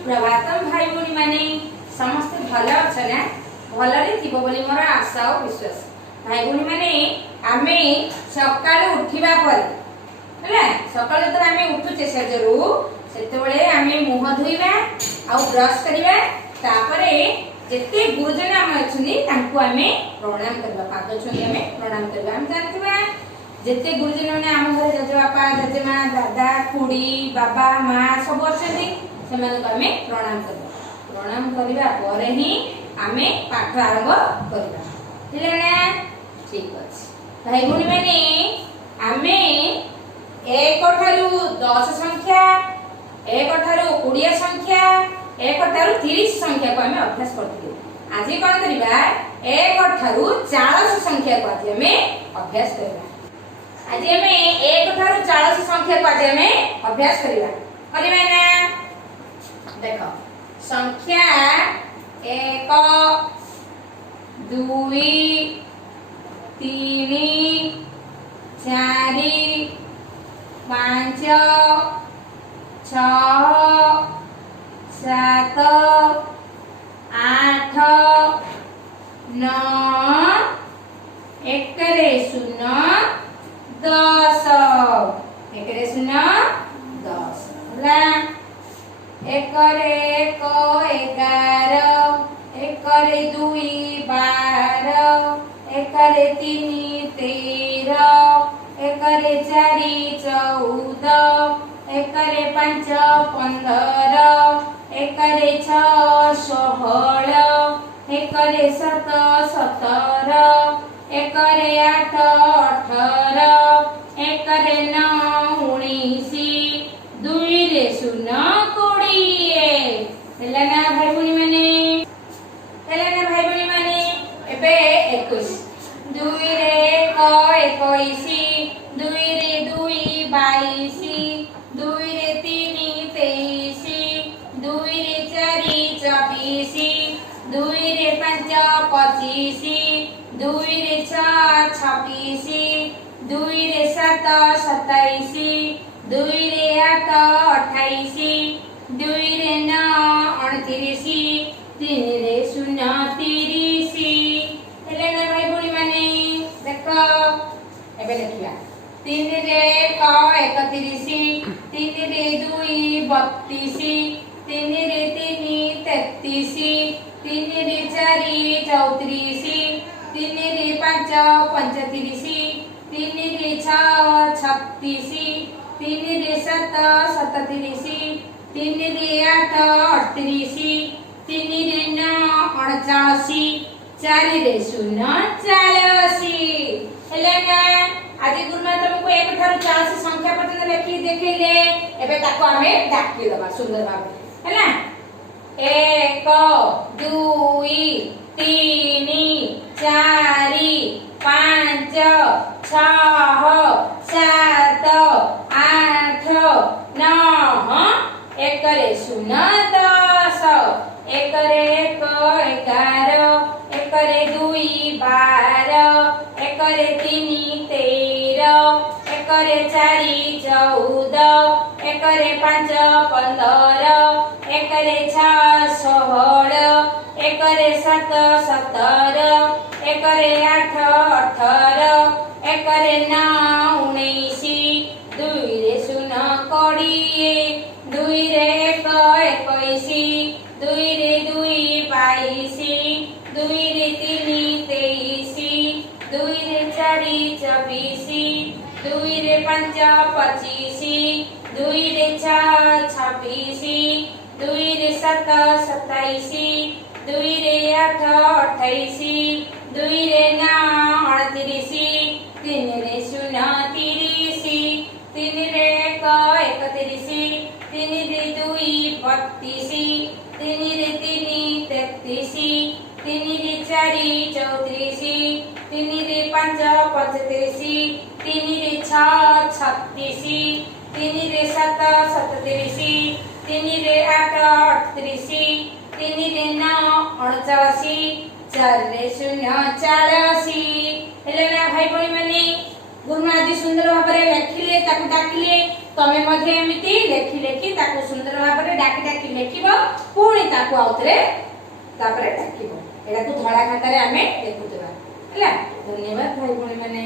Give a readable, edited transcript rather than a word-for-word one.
सुप्रभातम भाई भौणी माने समस्त भल अच्छा ना भलरे थी बोली मोर आशा और विश्वास। भाई भौणी माने आमे सकाळु उठिबा पर हला सकाळु तो आमे उठुचे सजरू सेतेबेले आमे मुह धोइबा आ ब्रश करिबा तापरे जेते गुरुजन आम अछनी तांको आमे प्रणाम करबा पाद छुई आमे प्रणाम करबा। हम जानथिबा जेते गुरुजन माने आम घरे जजे बापा जजे मां दादा खुडी बाबा मां सब अछनी सेमान को आमे प्रणाम करबा। प्रणाम करिबा परे ही आमे पाठ आरंभ करबा। हेले ना ठीक अछि भाई भौणी माने आमे 1 ठारू 10 संख्या 1 ठारू 20 संख्या 1 ठारू 30 संख्या को आमे अभ्यास करथिलु। आज कोन करिबा 1 ठारू 40 संख्या को आज आमे अभ्यास करबा। आज आमे 1 ठारू 40 संख्या को आज आमे अभ्यास करबा ना। देखो संख्या 1 2 3 4 5 6 7 8 9 1 रे 0 10 1 रे 0 10 होला 1 रे 1 11 1 रे 2 12 1 रे 3 13 1 रे 4 14 1 रे 5 15 1 रे 6 16 1 रे 7 17 1 रे 8 18 1 रे 9 19 2 रे 0 20 ହେଲା ନା ଭାଇ ଭଉଣୀ ମାନେ ଏବେ 21 2 ରେ 1 21 2 ରେ 2 22 2 रे 3 23 2 रे 4 24 2 रे 5 25 2 रे 6 26 2 रे 7 27 2 रे 8 28 2 रे 9 29 3 रे 0 30 हेले ना भाई भौणी माने देखो एबे लिखिया 3 रे 1 31 3 रे 2 32 3 रे 3 33 3 रे 4 34 3 रे 5 35 3 रे 6 36 3 रे 7 37 3 रे 8 38 3 रे 9 89 4 रे 0 84 हेले ना आज गुरुमा तुमको 1 ठारू 40 संख्या पर्यंत लिखि देखैले एबे ताको हमें डाकी दबा सुंदर भाबे हैला 1 2 3 4 5 6 7 8 9 1 रे 0 10 1 रे 1 11 1 रे 2 12 1 रे 3 13 1 रे 4 14 1 रे 5 15 1 रे 6 16 1 रे 7 17 1 रे 8 18 1 रे 9 19 2 रे 0 20 2 रे 1 21 2 रे 2 22 2 रे 3 23 2 रे 4 24 2 रे 5 25 2 रे 6 26 2 रे 7 27 2 रे 8 28 2 रे 9 29 3 रे 0 30 3 रे 1 31 3 रे 2 32 3 रे 3 33 3 रे 4 34 3 रे 5 35 3 रे 6 36 3 रे 7 37 3 रे 8 38 3 रे 9 39 4 रे 0 84 हेले ना भाई भौणी माने गुरुमा आज सुंदर भाबरे लिखिले ताकु डाकिले तमे मध्ये एमिति लेखि लेखि ताको सुंदर भाबरे डाकी डाकी लेखिबो पुणी ताको आउतरे तापरे डाकिबो एडा को धड़ा खाता रे आमे देखुतबा हला धन्यवाद भाई भणी माने।